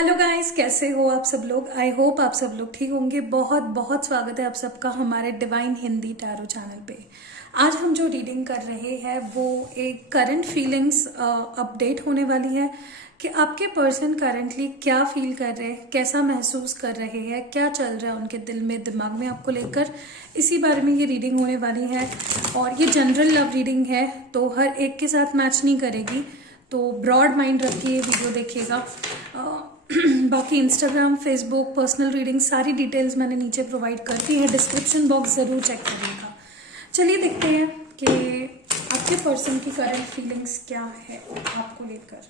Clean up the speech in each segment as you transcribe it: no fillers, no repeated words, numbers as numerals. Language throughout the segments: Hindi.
हेलो गाइस, कैसे हो आप सब लोग। आई होप आप सब लोग ठीक होंगे। बहुत बहुत स्वागत है आप सबका हमारे डिवाइन हिंदी टैरो चैनल पे। आज हम जो रीडिंग कर रहे हैं वो एक करंट फीलिंग्स अपडेट होने वाली है कि आपके पर्सन करंटली क्या फील कर रहे हैं, कैसा महसूस कर रहे हैं, क्या चल रहा है उनके दिल में दिमाग में आपको लेकर। इसी बारे में ये रीडिंग होने वाली है और ये जनरल लव रीडिंग है तो हर एक के साथ मैच नहीं करेगी, तो ब्रॉड माइंड रखिए, वीडियो देखिएगा। बाकी इंस्टाग्राम, फेसबुक, पर्सनल रीडिंग सारी डिटेल्स मैंने नीचे प्रोवाइड कर दी है, डिस्क्रिप्शन बॉक्स ज़रूर चेक करिएगा। चलिए देखते हैं कि आपके पर्सन की करंट फीलिंग्स क्या है आपको लेकर।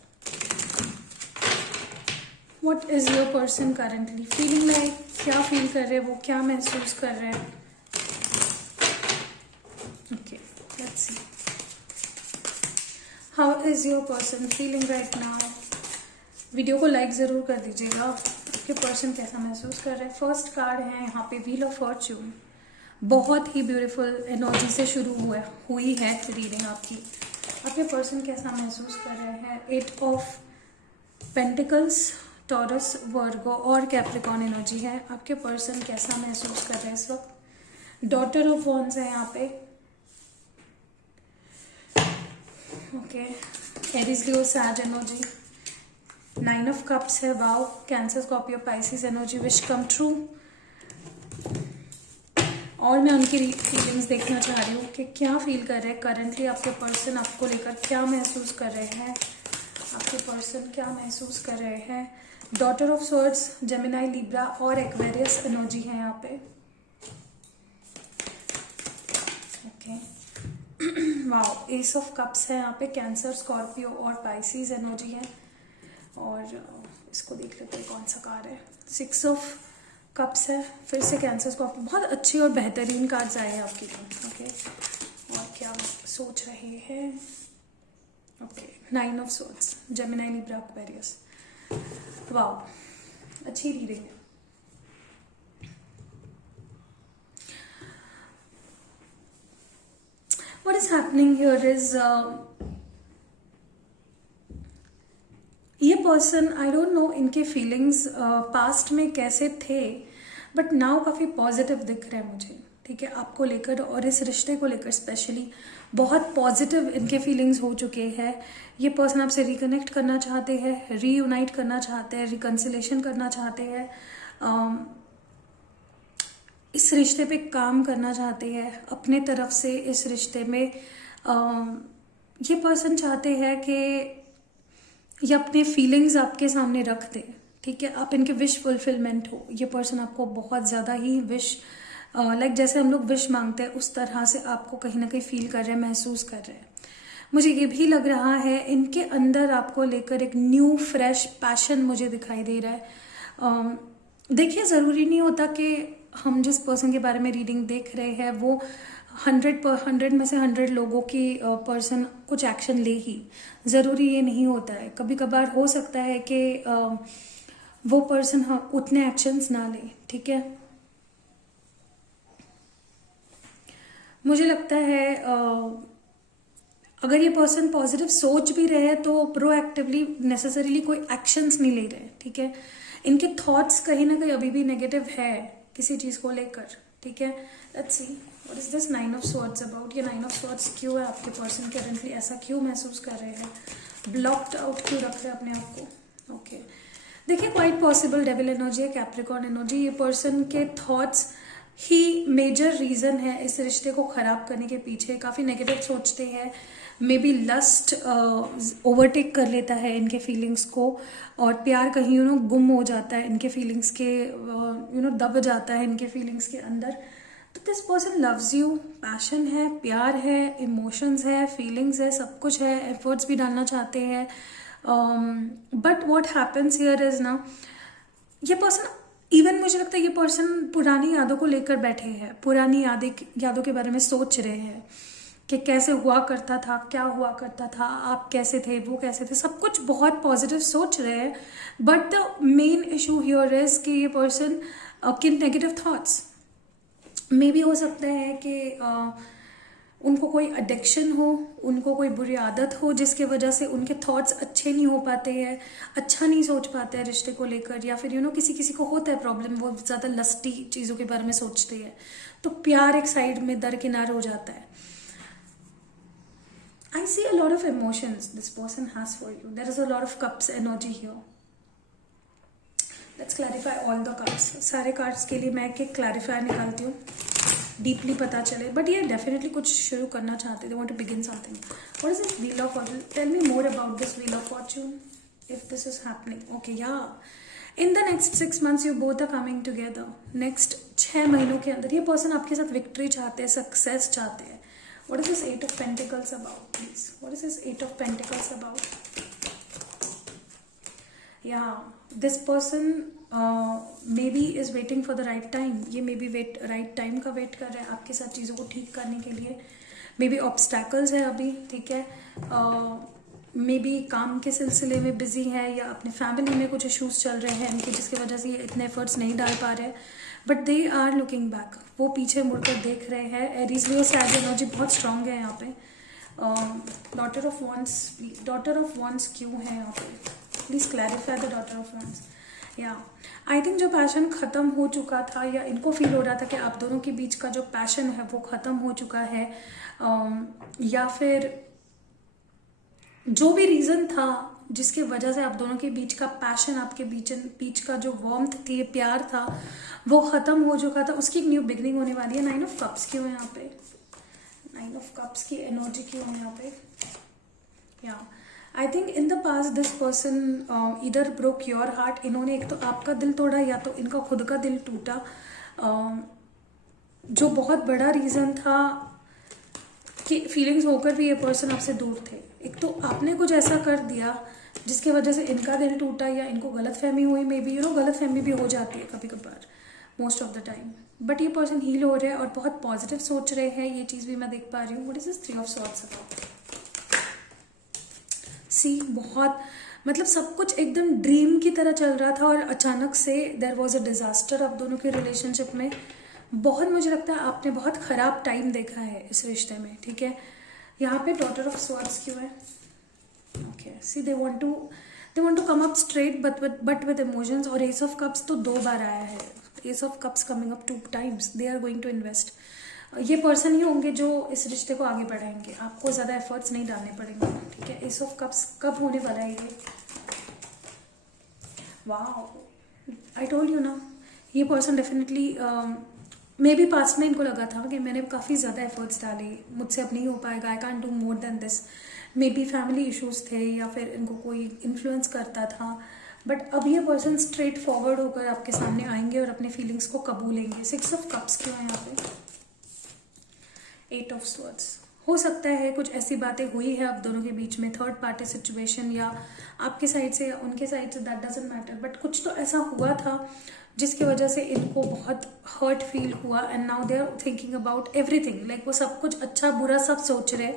What is your person currently feeling like, क्या फील कर रहे हैं वो, क्या महसूस कर रहे हैं। Okay, let's see how is your person feeling right now. Video को लाइक ज़रूर कर दीजिएगा। आपके पर्सन कैसा महसूस कर रहे हैं। फर्स्ट कार्ड है यहाँ पे व्हील ऑफ फॉर्च्यून। बहुत ही ब्यूटीफुल एनर्जी से शुरू हुई है रीडिंग आपकी। आपके पर्सन कैसा महसूस कर रहे हैं। 8 ऑफ पेंटिकल्स, टॉरस, वर्गो और कैप्रिकॉर्न एनर्जी है। आपके पर्सन कैसा महसूस कर रहे हैं इस वक्त। डॉटर ऑफ वॉन्ड्स है यहाँ पे। Okay, Aries, Leo, Sag energy. 9 of cups है। Wow, Cancer, Scorpio, Pisces energy. Wish come true. और मैं उनकी फीलिंग्स देखना चाह रही हूँ कि क्या फील कर रहे हैं करंटली आपके पर्सन, आपको लेकर क्या महसूस कर रहे हैं। आपके पर्सन क्या महसूस कर रहे हैं। Daughter of swords, Gemini, Libra और एक्वेरियस एनर्जी है यहाँ पे। Okay, wow, S of cups है यहाँ पे। कैंसर, स्कॉर्पियो और पाइसिस एनर्जी है। और इसको देख लेते हैं कौन सा कार्ड है। 6 ऑफ कप्स है, फिर से कैंसर, स्कॉर्पियो। बहुत अच्छी और बेहतरीन कार्ड्स आए हैं आपकी तरफ। ओके, और क्या सोच रहे हैं। Okay, 9 of swords, Gemini, Libra, Aquarius. Wow, अच्छी रीडिंग है। What is happening here is ये पर्सन, आई डोंट नो इनके फीलिंग्स पास्ट में कैसे थे, बट नाउ काफ़ी पॉजिटिव दिख रहे हैं मुझे। ठीक है, आपको लेकर और इस रिश्ते को लेकर स्पेशली बहुत पॉजिटिव इनके फीलिंग्स हो चुके हैं। ये पर्सन आपसे रिकनेक्ट करना चाहते हैं, रीयूनाइट करना चाहते हैं, रिकन्सिलेशन करना चाहते हैं, इस रिश्ते पे काम करना चाहते हैं अपने तरफ से। इस रिश्ते में ये पर्सन चाहते हैं कि ये अपने फीलिंग्स आपके सामने रख दे। ठीक है, आप इनके विश फुलफिलमेंट हो। ये पर्सन आपको बहुत ज़्यादा ही विश, लाइक जैसे हम लोग विश मांगते हैं उस तरह से आपको कहीं ना कहीं फील कर रहे हैं, महसूस कर रहे हैं। मुझे ये भी लग रहा है इनके अंदर आपको लेकर एक न्यू फ्रेश पैशन मुझे दिखाई दे रहा है। देखिए, ज़रूरी नहीं होता कि हम जिस पर्सन के बारे में रीडिंग देख रहे हैं वो 100 में से 100 लोगों की पर्सन कुछ एक्शन ले ही, ज़रूरी ये नहीं होता है। कभी कभार हो सकता है कि वो पर्सन उतने एक्शंस ना ले। ठीक है, मुझे लगता है अगर ये पर्सन पॉजिटिव सोच भी रहे हैं तो प्रोएक्टिवली नेसेसरीली कोई एक्शंस नहीं ले रहे। ठीक है, इनके थॉट्स कहीं ना कहीं अभी भी नेगेटिव है किसी चीज़ को लेकर। ठीक है, let's see what is this 9 of swords about. ये 9 ऑफ स्वॉर्ड्स क्यों है आपके पर्सन करंटली, ऐसा क्यों महसूस कर रहे हैं, ब्लॉक्ड आउट क्यों रख रहे हैं अपने आप को। ओके, देखिए, क्वाइट पॉसिबल डेविल एनर्जी है, कैप्रिकॉर्न एनर्जी। ये पर्सन के थॉट्स ही मेजर रीजन है इस रिश्ते को खराब करने के पीछे। काफ़ी नेगेटिव सोचते हैं, मे बी लस्ट ओवरटेक कर लेता है इनके फीलिंग्स को, और प्यार कहीं गुम हो जाता है इनके फीलिंग्स के, दब जाता है इनके फीलिंग्स के अंदर। तो this person loves you, passion है, प्यार है, इमोशंस है, फीलिंग्स है, सब कुछ है, एफर्ट्स भी डालना चाहते हैं। But what happens here is ना, ये पर्सन, इवन मुझे लगता है ये पर्सन पुरानी यादों को लेकर बैठे हैं, पुरानी यादों के बारे में सोच रहे हैं कि कैसे हुआ करता था, क्या हुआ करता था, आप कैसे थे, वो कैसे थे, सब कुछ बहुत पॉजिटिव सोच रहे हैं। But the main issue here is कि ये पर्सन के नेगेटिव थॉट्स मे भी हो सकता है कि उनको कोई एडिक्शन हो, उनको कोई बुरी आदत हो जिसके वजह से उनके थॉट्स अच्छे नहीं हो पाते हैं, अच्छा नहीं सोच पाते हैं रिश्ते को लेकर, या फिर किसी किसी को होता है प्रॉब्लम, वो ज़्यादा लस्टी चीज़ों के बारे में सोचते हैं, तो प्यार एक साइड में दरकिनार हो जाता है। I see a lot of emotions this person has for you. There is a lot of cups energy here. Let's clarify all the cards. सारे कार्ड्स के लिए मैं एक क्लैरिफायर निकालती हूँ, डीपली पता चले। बट ये डेफिनेटली कुछ शुरू करना चाहते, they want to begin something. What is this Wheel of Fortune? Tell me more about this Wheel of Fortune if this is happening. Okay, yeah. In the next 6 months you both are coming together. Next 6 महीनों के अंदर ये पर्सन आपके साथ विक्ट्री चाहते हैं, सक्सेस चाहते हैं। What is this 8 of Pentacles about, please? What is this 8 of Pentacles about? Yeah, this person maybe is waiting for the right time. ये maybe right time का wait कर रहे हैं आपके साथ चीज़ों को ठीक करने के लिए। Maybe obstacles है अभी, ठीक है। Maybe काम के सिलसिले में busy है, या अपने family में कुछ issues चल रहे हैं इनके, जिसकी वजह से ये इतने efforts नहीं डाल पा रहे हैं। But they are looking back, वो पीछे मुड़कर देख रहे हैं। एरीज लियो सैज एनर्जी बहुत स्ट्रांग है यहाँ पे। डॉटर ऑफ वॉन्स क्यों है यहाँ पे? Please clarify the daughter of wands. या आई थिंक जो पैशन खत्म हो चुका था, या इनको फील हो रहा था कि आप दोनों के बीच का जो पैशन है वो खत्म हो चुका है, या फिर जो भी रीजन था जिसकी वजह से आप दोनों के बीच का पैशन, आपके बीच का जो वार्मथ थी, प्यार था, वो खत्म हो चुका था, उसकी एक न्यू बिगनिंग होने वाली है। 9 ऑफ कप्स क्यों है यहाँ पे? 9 ऑफ कप्स की एनर्जी क्यों है यहाँ पे? या I think in the past this person इधर ब्रोक योर हार्ट। इन्होंने एक तो आपका दिल तोड़ा, या तो इनका खुद का दिल टूटा, जो बहुत बड़ा रीजन था कि फीलिंग्स होकर भी ये पर्सन आपसे दूर थे। एक तो आपने कुछ ऐसा कर दिया जिसकी वजह से इनका दिल टूटा, या इनको गलतफहमी हुई, मे बी गलतफहमी भी हो जाती है कभी कभार, most of the time. But ये पर्सन हील हो रहे हैं और बहुत पॉजिटिव सोच रहे हैं, ये चीज़ भी मैं देख पा रही हूँ। What is this 3 of swords about? See बहुत मतलब सब कुछ एकदम ड्रीम की तरह चल रहा था, और अचानक से देयर वॉज अ डिजास्टर आप दोनों के रिलेशनशिप में। बहुत मुझे लगता है आपने बहुत खराब टाइम देखा है इस रिश्ते में, ठीक है। यहाँ पे डॉटर ऑफ स्वॉर्ड्स क्यों है? Okay, see they want to come up straight but with emotions. और एस ऑफ कप्स तो 2 बार आया है। Ace of cups coming up 2 times। They are going to invest. ये पर्सन ही होंगे जो इस रिश्ते को आगे बढ़ाएंगे, आपको ज़्यादा एफर्ट्स नहीं डालने पड़ेंगे, ठीक है। एस ऑफ कप्स कब होने वाला है ये? वाओ, आई टोल्ड यू ना, ये person definitely may be past में इनको लगा था कि मैंने काफ़ी ज़्यादा एफर्ट्स डाले, मुझसे अब नहीं हो पाएगा, I can do more than this. May be family issues थे, या फिर इनको कोई इन्फ्लुएंस करता था। बट अब ये पर्सन स्ट्रेट फॉरवर्ड होकर आपके सामने आएंगे और अपने फीलिंग्स को कबूलेंगे। 6 ऑफ कप्स क्यों है यहाँ पे? 8 ऑफ स्वॉर्ड्स। हो सकता है कुछ ऐसी बातें हुई है आप दोनों के बीच में, थर्ड पार्टी सिचुएशन, या आपके साइड से या उनके साइड से, दैट डजंट मैटर। बट कुछ तो ऐसा हुआ था जिसकी वजह से इनको बहुत हर्ट फील हुआ, and now they are thinking about everything. Like वो सब कुछ अच्छा बुरा सब सोच रहे,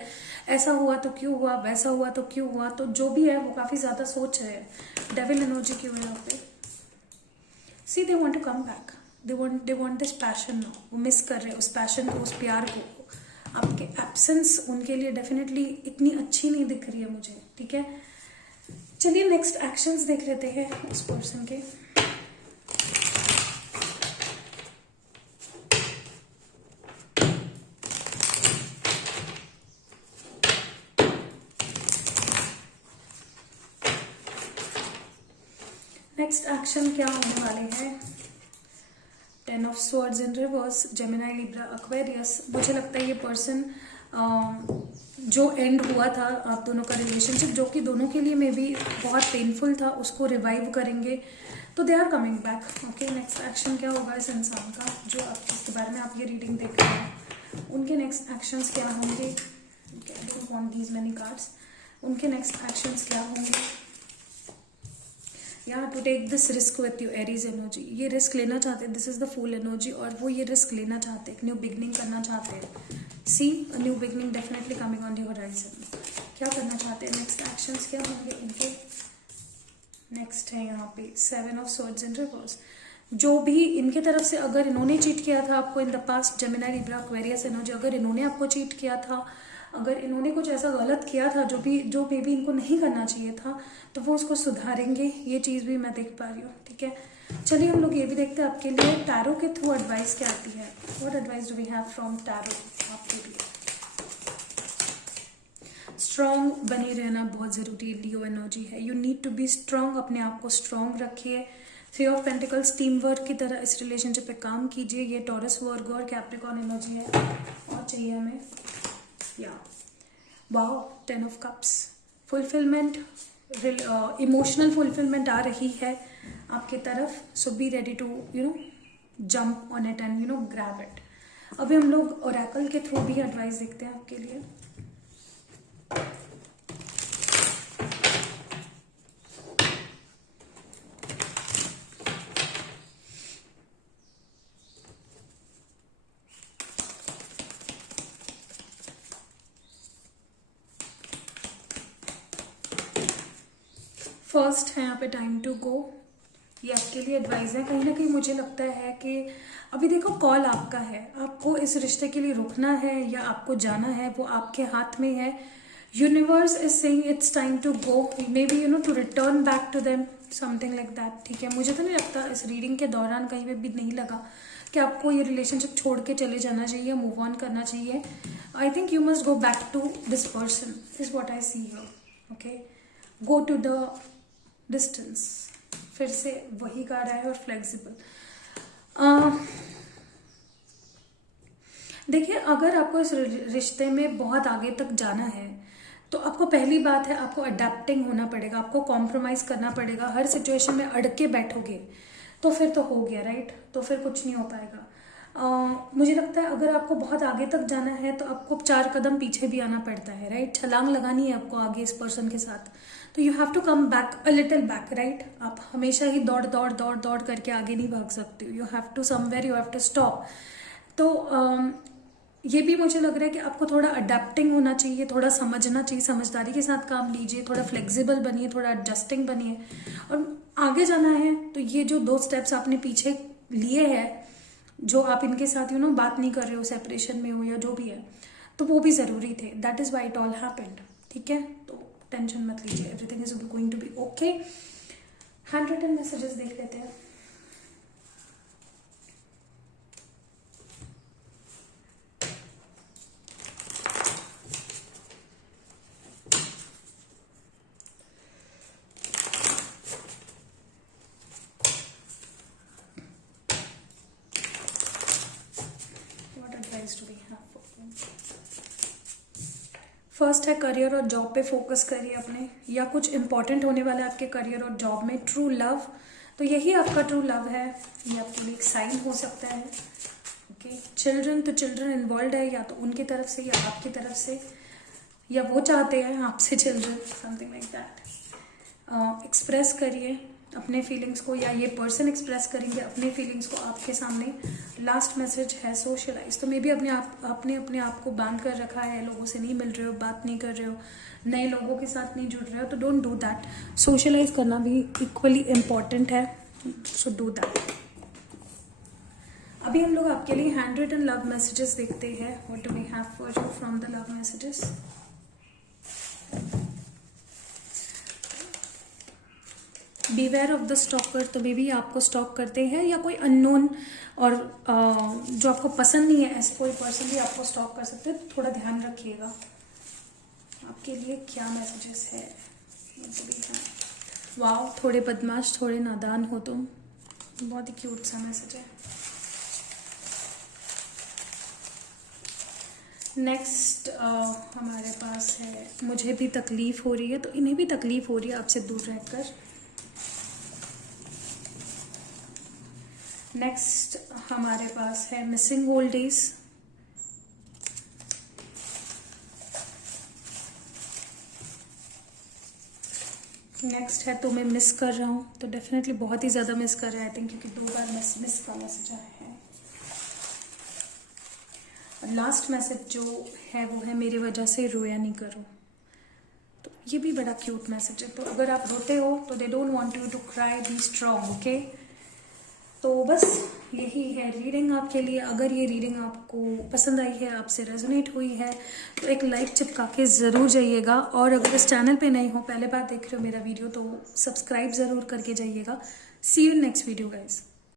ऐसा हुआ तो क्यों हुआ, वैसा हुआ तो क्यों हुआ, तो जो भी है वो काफ़ी ज़्यादा सोच रहे हैं। डेविल एनर्जी क्यों है यहाँ पे? See they want to come back, they want this passion now. वो मिस कर रहे हैं उस पैशन को, उस प्यार को। आपके एब्सेंस उनके लिए डेफिनेटली इतनी अच्छी नहीं दिख रही है मुझे, ठीक है। चलिए नेक्स्ट एक्शंस देख लेते हैं उस पर्सन के। नेक्स्ट एक्शन क्या होने वाले हैं? 10 of swords in reverse, Gemini, Libra, Aquarius. मुझे लगता है ये पर्सन जो एंड हुआ था आप दोनों का रिलेशनशिप, जो कि दोनों के लिए मे बी बहुत पेनफुल था, उसको रिवाइव करेंगे, तो they are coming back. Okay, next action क्या होगा इस इंसान का जो आप जिसके बारे में आप ये रीडिंग देख रहे हैं? उनके नेक्स्ट एक्शंस क्या होंगे? I don't want these many cards. उनके नेक्स्ट एक्शंस क्या होंगे? या to take this risk with you, Aries energy. ये रिस्क लेना चाहते हैं, this is the full energy, और वो ये रिस्क लेना चाहते हैं, न्यू बिगनिंग करना चाहते हैं। See a new beginning definitely coming on the horizon. क्या करना चाहते हैं? नेक्स्ट एक्शंस क्या होंगे इनके? नेक्स्ट है यहाँ पे 7 ऑफ स्वॉर्ड्स इन रिवर्स। जो भी इनके तरफ से, अगर इन्होंने चीट किया था आपको in the past, Gemini, Libra, Aquarius energy, अगर इन्होंने आपको चीट किया था, अगर इन्होंने कुछ ऐसा गलत किया था जो मे बी इनको नहीं करना चाहिए था, तो वो उसको सुधारेंगे, ये चीज़ भी मैं देख पा रही हूँ। ठीक है, चलिए हम लोग ये भी देखते हैं आपके लिए टैरो के थ्रू एडवाइस क्या आती है। What advice do we have from tarot आपके लिए। स्ट्रॉन्ग बने रहना बहुत ज़रूरी है, लियो एनर्जी है, you need to be strong, अपने आप को स्ट्रॉन्ग रखिए। Three of pentacles, team work की तरह इस रिलेशनशिप पे काम कीजिए। ये टॉरस, वर्गो और कैप्रिकॉर्न एनर्जी है। और चाहिए हमें या wow, 10 of cups, fulfilment, emotional fulfilment आ रही है आपके तरफ। So be ready to jump on it and grab it. अभी हम लोग ओरेकल के थ्रू भी एडवाइस देखते हैं आपके लिए। फर्स्ट है यहाँ पे टाइम टू गो, ये आपके लिए एडवाइस है। कहीं ना कहीं मुझे लगता है कि अभी देखो कॉल आपका है, आपको इस रिश्ते के लिए रुकना है या आपको जाना है, वो आपके हाथ में है। Universe is saying it's time to go, maybe to return back to them, something like that. ठीक है, मुझे तो नहीं लगता इस रीडिंग के दौरान कहीं पे भी नहीं लगा कि आपको ये रिलेशनशिप छोड़ के चले जाना चाहिए, मूव ऑन करना चाहिए। I think you must go back to this person is what I see here. Okay, go to the distance, फिर से वही कर रहा है और फ्लेक्सिबल। देखिए, अगर आपको इस रिश्ते में बहुत आगे तक जाना है तो आपको पहली बात है, आपको अडेप्टिंग होना पड़ेगा, आपको कॉम्प्रोमाइज करना पड़ेगा। हर सिचुएशन में अड़ के बैठोगे तो फिर तो हो गया, राइट, तो फिर कुछ नहीं हो पाएगा। मुझे लगता है अगर आपको बहुत आगे तक जाना है तो आपको 4 कदम पीछे भी आना पड़ता है, राइट। छलांग लगानी है आपको आगे इस पर्सन के साथ, तो you have to come back a little back, right. आप हमेशा ही दौड़ दौड़ दौड़ दौड़ करके आगे नहीं भाग सकते, you have to somewhere, you have to stop. तो ये भी मुझे लग रहा है कि आपको थोड़ा अडेप्टिंग होना चाहिए, थोड़ा समझना चाहिए, समझदारी के साथ काम लीजिए, थोड़ा फ्लेक्सिबल बनिए, थोड़ा एडजस्टिंग बनिए और आगे जाना है। तो ये जो 2 स्टेप्स आपने पीछे लिए हैं, जो आप इनके साथ बात नहीं कर रहे हो, सेपरेशन में हो या जो भी है, तो वो भी ज़रूरी थे। That is why it all happened. ठीक है, तो टेंशन मत लीजिए, everything is going to be okay. Hand written messages देख लेते हैं। फर्स्ट है करियर और जॉब पे फोकस करिए अपने, या कुछ इंपॉर्टेंट होने वाला है आपके करियर और जॉब में। ट्रू लव, तो यही आपका ट्रू लव है, ये आपके लिए एक साइन हो सकता है। ओके, चिल्ड्रन, तो चिल्ड्रन इन्वॉल्व है, या तो उनकी तरफ से या आपकी तरफ से, या वो चाहते हैं आपसे children, something like that. Express करिए अपने फीलिंग्स को, या ये पर्सन एक्सप्रेस करेंगे अपने फीलिंग्स को आपके सामने। लास्ट मैसेज है सोशलाइज, तो मे बी आपने अपने आप को बांध कर रखा है, लोगों से नहीं मिल रहे हो, बात नहीं कर रहे हो, नए लोगों के साथ नहीं जुड़ रहे हो, तो डोंट डू दैट। सोशलाइज करना भी इक्वली इम्पॉर्टेंट है, सो डू दैट। अभी हम लोग आपके लिए हैंड रिटन लव मैसेजेस देखते हैं। What do we have for you from the love messages. Beware of the stalker, तो मे बी आपको स्टॉक करते हैं, या कोई अननोन और जो आपको पसंद नहीं है ऐसे कोई पर्सन भी आपको स्टॉक कर सकते हैं, तो थोड़ा ध्यान रखिएगा। आपके लिए क्या मैसेजेस है। वाओ, थोड़े बदमाश, थोड़े नादान हो तुम, बहुत ही क्यूट सा मैसेज है। नेक्स्ट हमारे पास है, मुझे भी तकलीफ हो रही है, तो इन्हें भी तकलीफ हो रही है आपसे दूर रहकर। नेक्स्ट हमारे पास है मिसिंग ओल्ड डेज। नेक्स्ट है तुम्हें मिस कर रहा हूँ, तो डेफिनेटली बहुत ही ज़्यादा मिस कर रहा है आई थिंक, क्योंकि 2 बार मिस का मैसेज आया है। और लास्ट मैसेज जो है वो है मेरी वजह से रोया नहीं करो, तो ये भी बड़ा क्यूट मैसेज है। तो अगर आप रोते हो तो they don't want you to cry, be strong, okay. तो बस यही है रीडिंग आपके लिए। अगर ये रीडिंग आपको पसंद आई है, आपसे रेजोनेट हुई है, तो एक लाइक चिपका के ज़रूर जाइएगा। और अगर इस चैनल पे नए हो, पहले बार देख रहे हो मेरा वीडियो, तो सब्सक्राइब ज़रूर करके जाइएगा। सी यू नेक्स्ट वीडियो गाइज।